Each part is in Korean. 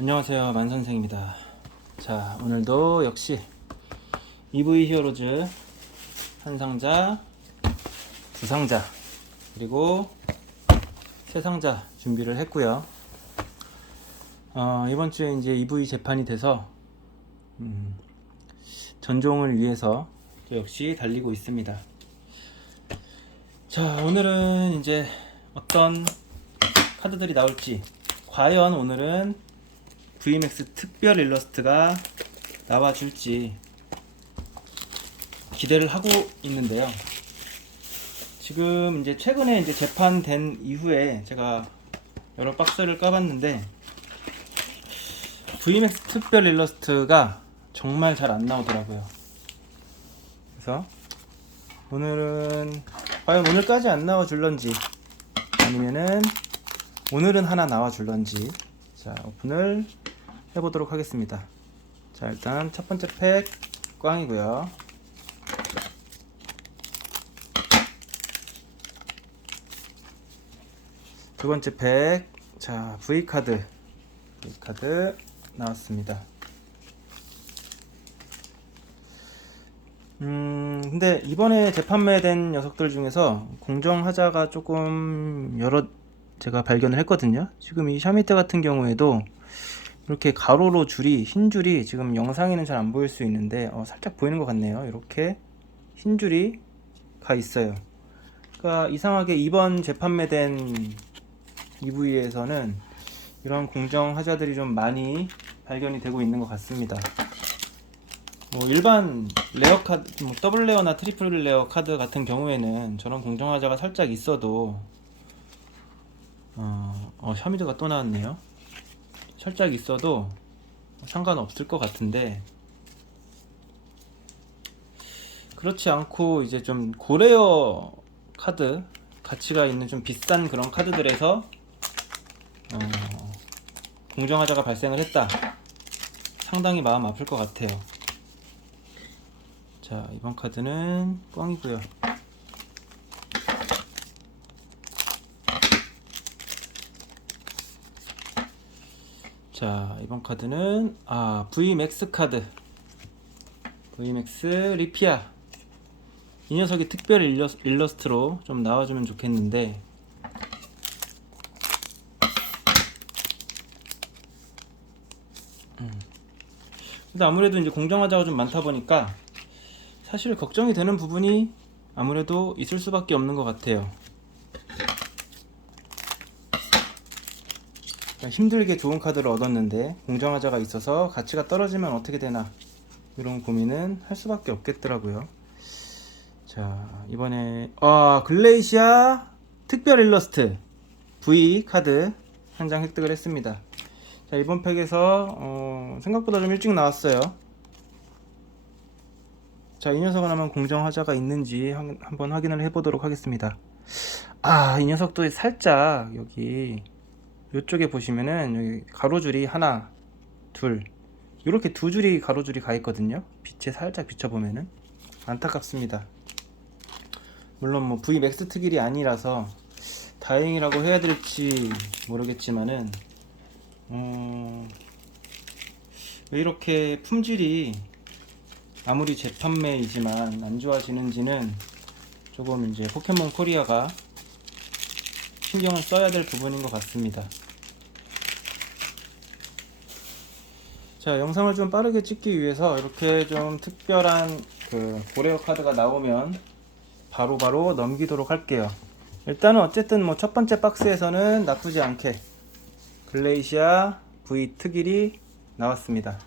안녕하세요. 만선생입니다. 자 오늘도 역시 EV 히어로즈 한 상자 두 상자 그리고 세 상자 준비를 했고요. 어, 이번 주에 이제 EV 재판이 돼서 음, 전종을 위해서 또 역시 달리고 있습니다. 자 오늘은 이제 어떤 카드들이 나올지 과연 오늘은 VMAX 특별 일러스트가 나와줄지 기대를 하고 있는데요. 지금 이제 최근에 이제 재판된 이후에 제가 여러 박스를 까봤는데 VMAX 특별 일러스트가 정말 잘 안 나오더라고요. 그래서 오늘은 과연 오늘까지 안 나와 줄런지 아니면은 오늘은 하나 나와 줄런지 자 오픈을 해보도록 하겠습니다. 자 일단 첫 번째 팩 꽝이고요. 두 번째 팩 자 V카드. V카드 나왔습니다. 음 근데 이번에 재판매된 녀석들 중에서 공정하자가 조금 여러 제가 발견을 했거든요. 지금 이 샤미테 같은 경우에도 이렇게 가로로 줄이 흰 줄이 지금 영상에는 잘 안 보일 수 있는데 어, 살짝 보이는 것 같네요. 이렇게 흰 줄이 가 있어요. 그러니까 이상하게 이번 재판매된 EV에서는 이런 공정 하자들이 좀 많이 발견이 되고 있는 것 같습니다. 뭐 일반 레어 카드, 뭐 더블 레어나 트리플 레어 카드 같은 경우에는 저런 공정하자가 살짝 있어도 어, 어 샤미드가 또 나왔네요. 살짝 있어도 상관없을 것 같은데 그렇지 않고 이제 좀 고레어 카드 가치가 있는 좀 비싼 그런 카드들에서 어, 공정하자가 발생을 했다. 상당히 마음 아플 것 같아요. 자 이번 카드는 꽝이고요. 자 이번 카드는 아 VMAX 카드 VMAX 리피아 이 녀석이 특별 일러스, 일러스트로 좀 나와주면 좋겠는데 음. 근데 아무래도 이제 공정하자가 좀 많다 보니까 사실 걱정이 되는 부분이 아무래도 있을 수밖에 없는 것 같아요. 그러니까 힘들게 좋은 카드를 얻었는데 공정하자가 있어서 가치가 떨어지면 어떻게 되나 이런 고민은 할 수밖에 없겠더라고요. 자 이번에 아 글레이시아 특별 일러스트 V 카드 한 장 획득을 했습니다. 자 이번 팩에서 어, 생각보다 좀 일찍 나왔어요. 자, 이 녀석은 한번 공정하자가 있는지 한- 한번 확인을 해보도록 하겠습니다. 아, 이 녀석도 살짝 여기 이쪽에 보시면은 여기 가로줄이 하나, 둘 이렇게 두 줄이 가로줄이 가 있거든요. 빛에 살짝 비춰보면은 안타깝습니다. 물론 뭐 V 맥스 특일이 아니라서 다행이라고 해야 될지 모르겠지만은 어... 왜 이렇게 품질이 아무리 재판매이지만 안 좋아지는지는 조금 이제 포켓몬 코리아가 신경을 써야 될 부분인 것 같습니다. 자, 영상을 좀 빠르게 찍기 위해서 이렇게 좀 특별한 그 고레어 카드가 나오면 바로 바로 넘기도록 할게요. 일단은 어쨌든 뭐 첫 번째 박스에서는 나쁘지 않게 글레이시아 V 특일이 나왔습니다.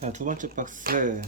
자, 두 번째 박스.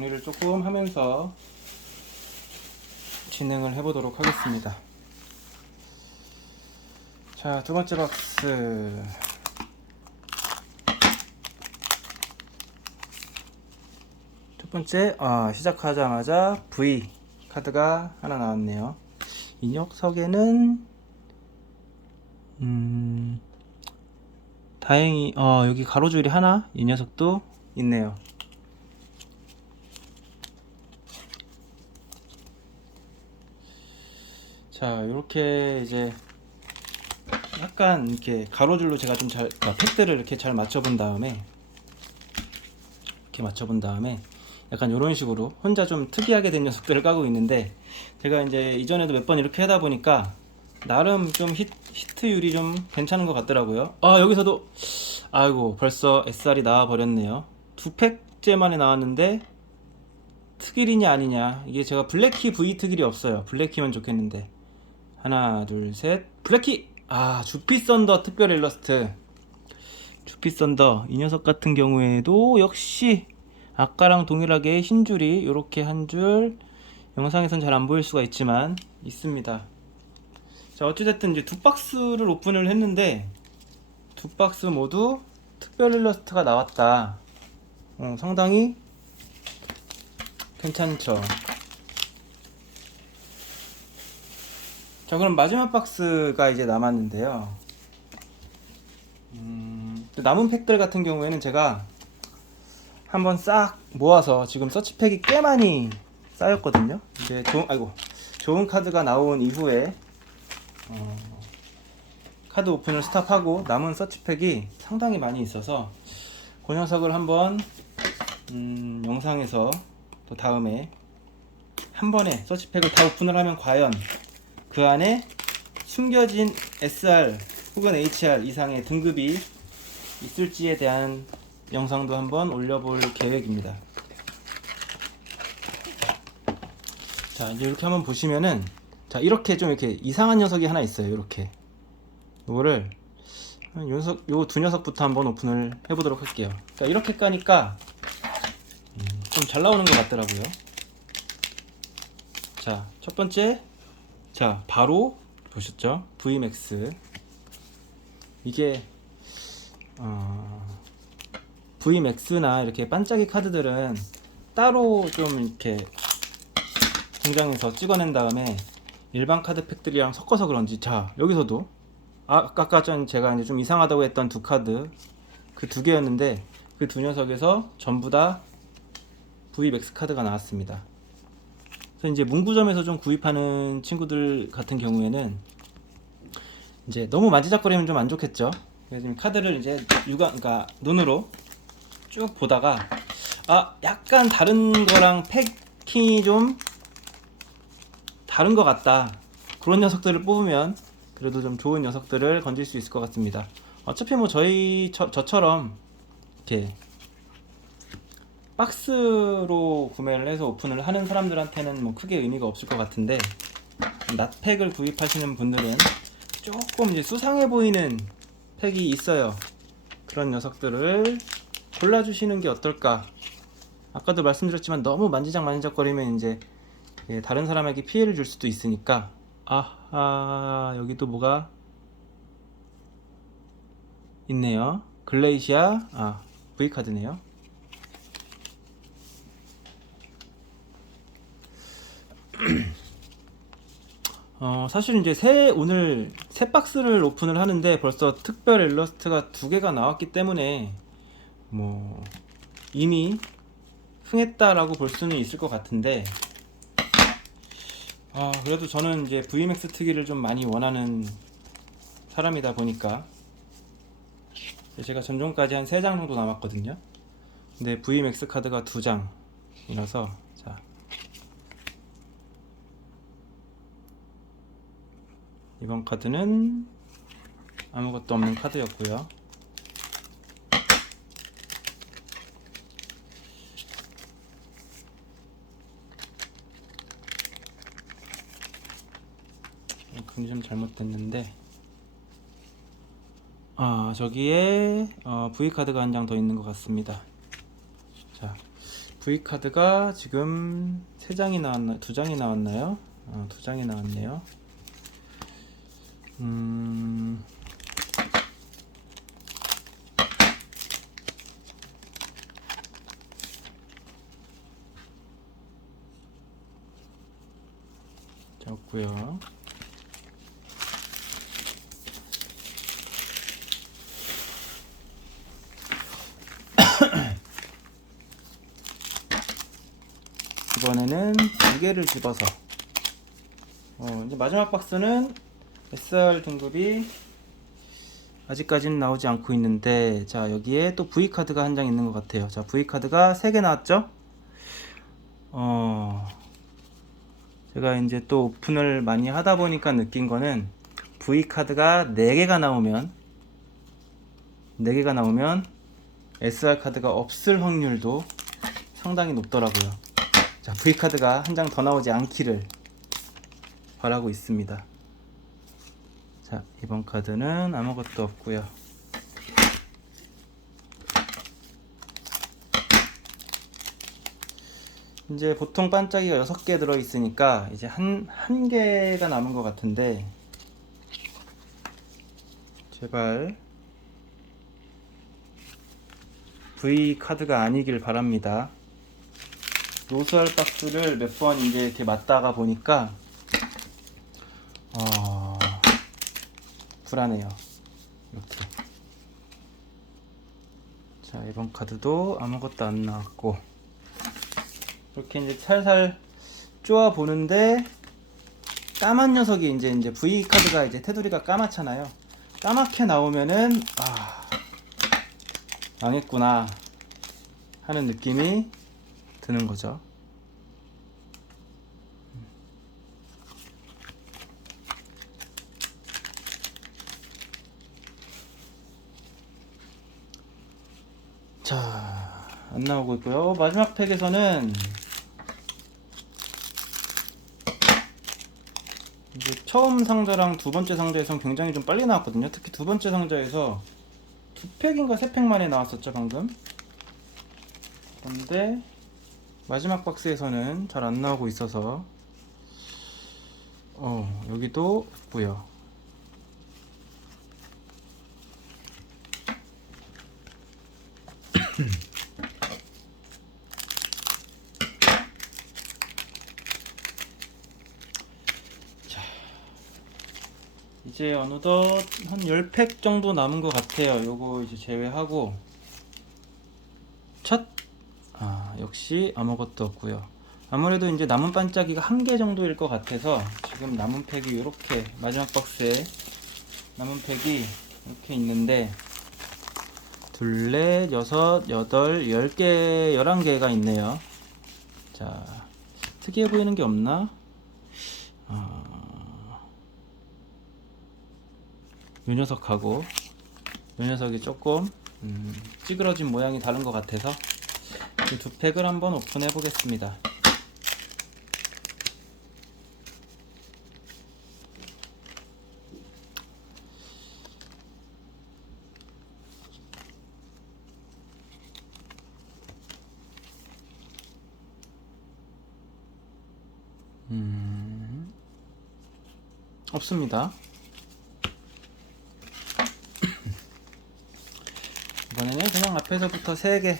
정리를 조금 하면서 진행을 해보도록 하겠습니다. 자, 두 번째 박스. 첫 번째 아, 시작하자마자 V 카드가 하나 나왔네요. 이 녀석에는 음, 다행히 어 여기 가로줄이 하나 이 녀석도 있네요. 자 이렇게 이제 약간 이렇게 가로줄로 제가 좀 잘 팩들을 이렇게 잘 맞춰본 다음에 이렇게 맞춰본 다음에 약간 이런 식으로 혼자 좀 특이하게 된 녀석들을 까고 있는데 제가 이제 이전에도 몇 번 이렇게 하다 보니까 나름 좀 히, 히트율이 좀 괜찮은 것 같더라고요. 아 여기서도 아이고 벌써 SR이 나와 버렸네요. 두 팩째 만에 나왔는데 특일이냐 아니냐 이게 제가 블랙키 V 특일이 없어요. 블랙키면 좋겠는데 하나 둘 셋 블랙키 아 주피 썬더 특별 일러스트 주피 썬더 이 녀석 같은 경우에도 역시 아까랑 동일하게 흰 줄이 이렇게 한 줄 영상에선 잘 안 보일 수가 있지만 있습니다. 자 어찌됐든 이제 두 박스를 오픈을 했는데 두 박스 모두 특별 일러스트가 나왔다. 어, 상당히 괜찮죠. 자 그럼 마지막 박스가 이제 남았는데요. 음, 그 남은 팩들 같은 경우에는 제가 한번 싹 모아서 지금 서치팩이 꽤 많이 쌓였거든요. 이제 좋은 아이고 좋은 카드가 나온 이후에 어, 카드 오픈을 스탑하고 남은 서치팩이 상당히 많이 있어서 그 녀석을 한번 음, 영상에서 또 다음에 한 번에 서치팩을 다 오픈을 하면 과연 그 안에 숨겨진 SR 혹은 HR 이상의 등급이 있을지에 대한 영상도 한번 올려볼 계획입니다. 자 이제 이렇게 한번 보시면은 자 이렇게 좀 이렇게 이상한 녀석이 하나 있어요. 이렇게 이거를 요 녀석 요 두 녀석부터 한번 오픈을 해보도록 할게요. 그러니까 이렇게 까니까 음, 좀잘 나오는 것 같더라고요. 자 첫 번째 자 바로 보셨죠? VMAX 이게 어, VMAX나 이렇게 반짝이 카드들은 따로 좀 이렇게 공장에서 찍어낸 다음에 일반 카드 팩들이랑 섞어서 그런지 자 여기서도 아, 아까 전 제가 이제 좀 이상하다고 했던 두 카드 그 두 개였는데 그 두 녀석에서 전부 다 VMAX 카드가 나왔습니다. 그래서 이제 문구점에서 좀 구입하는 친구들 같은 경우에는 이제 너무 만지작거리면 좀 안 좋겠죠. 그래서 카드를 이제 육안, 그러니까 눈으로 쭉 보다가 아 약간 다른 거랑 팩이 좀 다른 것 같다. 그런 녀석들을 뽑으면 그래도 좀 좋은 녀석들을 건질 수 있을 것 같습니다. 어차피 뭐 저희 저, 저처럼 이렇게 박스로 구매를 해서 오픈을 하는 사람들한테는 뭐 크게 의미가 없을 것 같은데 낫팩을 구입하시는 분들은 조금 이제 수상해 보이는 팩이 있어요. 그런 녀석들을 골라주시는 게 어떨까? 아까도 말씀드렸지만 너무 만지작 만지작거리면 이제 예, 다른 사람에게 피해를 줄 수도 있으니까 아하 여기도 뭐가 있네요. 글레이시아 아 V 카드네요. 어, 사실 이제 새 오늘 새 박스를 오픈을 하는데 벌써 특별 일러스트가 두 개가 나왔기 때문에 뭐 이미 흥했다라고 볼 수는 있을 것 같은데 아 그래도 저는 이제 VMAX 특기를 좀 많이 원하는 사람이다 보니까 제가 전종까지 한세장 정도 남았거든요. 근데 VMAX 카드가 두 장이라서 자 이번 카드는 아무것도 없는 카드였고요. 금이 좀 잘못됐는데 아 저기에 어, V 카드가 한 장 더 있는 것 같습니다. 자 V 카드가 지금 세 장이 나왔나 두 장이 나왔나요? 어, 두 장이 나왔네요. 음... 잡고요. 이번에는 두 개를 집어서 어, 이제 마지막 박스는 SR 등급이 아직까지는 나오지 않고 있는데 자 여기에 또 V 카드가 한 장 있는 것 같아요. 자 V 카드가 세개 나왔죠? 어 제가 이제 또 오픈을 많이 하다 보니까 느낀 거는 V 카드가 4개가 나오면 4개가 나오면 SR 카드가 없을 확률도 상당히 높더라고요. 자, V 카드가 한 장 더 나오지 않기를 바라고 있습니다. 자, 이번 카드는 아무것도 없고요. 이제 보통 반짝이가 6개 들어 있으니까 이제 한, 한 개가 남은 것 같은데 제발 V 카드가 아니길 바랍니다. 노스알 박스를 몇 번 이제 이렇게 맞다가 보니까 어 불안해요. 이렇게. 자 이번 카드도 아무것도 안 나왔고 이렇게 이제 살살 쪼아 보는데 까만 녀석이 이제 이제 V 카드가 이제 테두리가 까맣잖아요. 까맣게 나오면은 아 망했구나 하는 느낌이 드는 거죠. 자, 안 나오고 있고요. 마지막 팩에서는 이제 처음 상자랑 두 번째 상자에선 굉장히 좀 빨리 나왔거든요. 특히 두 번째 상자에서 두 팩인가 세 팩 만에 나왔었죠, 방금. 그런데 마지막 박스에서는 잘 안 나오고 있어서 어, 여기도 없고요. 이제 어느덧 한 10팩 정도 남은 것 같아요. 요거 이제 제외하고 첫! 아, 역시 아무것도 없고요. 아무래도 이제 남은 반짝이가 한 개 정도일 것 같아서 지금 남은 팩이 이렇게 마지막 박스에 남은 팩이 이렇게 있는데 둘, 넷, 여섯, 여덟, 열 개, 열한 개가 있네요. 자, 특이해 보이는 게 없나? 아, 요 녀석하고 요 녀석이 조금 음, 찌그러진 모양이 다른 것 같아서 이두 팩을 한번 오픈해 보겠습니다. 없습니다. 이번에는 그냥 앞에서부터 3개.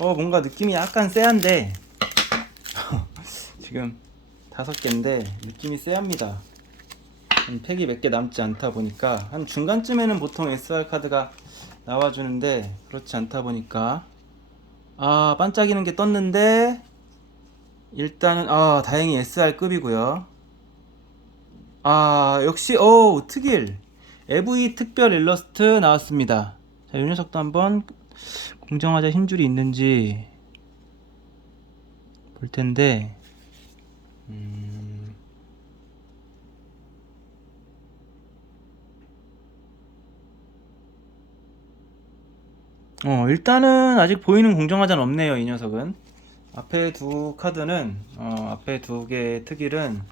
어, 뭔가 느낌이 약간 쎄한데. 지금 다섯 개인데 느낌이 쎄합니다. 한 팩이 몇 개 남지 않다 보니까 한 중간쯤에는 보통 SR 카드가 나와주는데 그렇지 않다 보니까 아 반짝이는 게 떴는데 일단은 아 다행히 SR급이고요. 아 역시 오 특일 AV 특별 일러스트 나왔습니다. 자, 이 녀석도 한번 공정하자 힘줄이 있는지 볼 텐데, 음... 어, 일단은 아직 보이는 공정하자는 없네요, 이 녀석은. 앞에 두 카드는, 어, 앞에 두 개의 특일은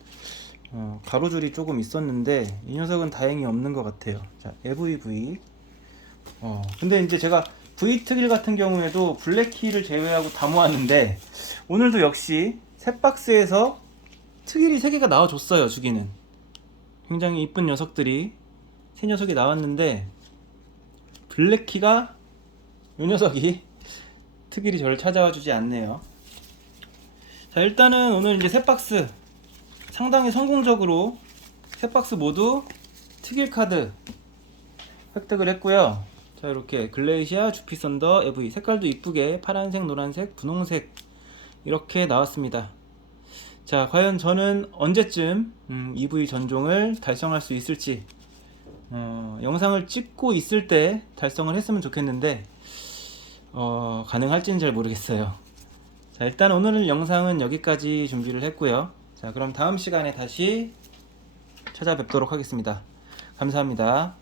어, 가로줄이 조금 있었는데 이 녀석은 다행히 없는 것 같아요. 자, FEV. 어, 근데 이제 제가 V 특일 같은 경우에도 블랙키를 제외하고 다 모았는데 오늘도 역시 새 박스에서 특일이 세 개가 나와줬어요. 주기는 굉장히 이쁜 녀석들이 세 녀석이 나왔는데 블랙키가 이 녀석이 특일이 저를 찾아와 주지 않네요. 자, 일단은 오늘 이제 새 박스 상당히 성공적으로 세 박스 모두 특일 카드 획득을 했고요. 자 이렇게 글레이시아, 주피선더, EV 색깔도 이쁘게 파란색, 노란색, 분홍색 이렇게 나왔습니다. 자, 과연 저는 언제쯤 음, EV 전종을 달성할 수 있을지 어, 영상을 찍고 있을 때 달성을 했으면 좋겠는데 어, 가능할지는 잘 모르겠어요. 자, 일단 오늘 영상은 여기까지 준비를 했고요. 자, 그럼 다음 시간에 다시 찾아뵙도록 하겠습니다. 감사합니다.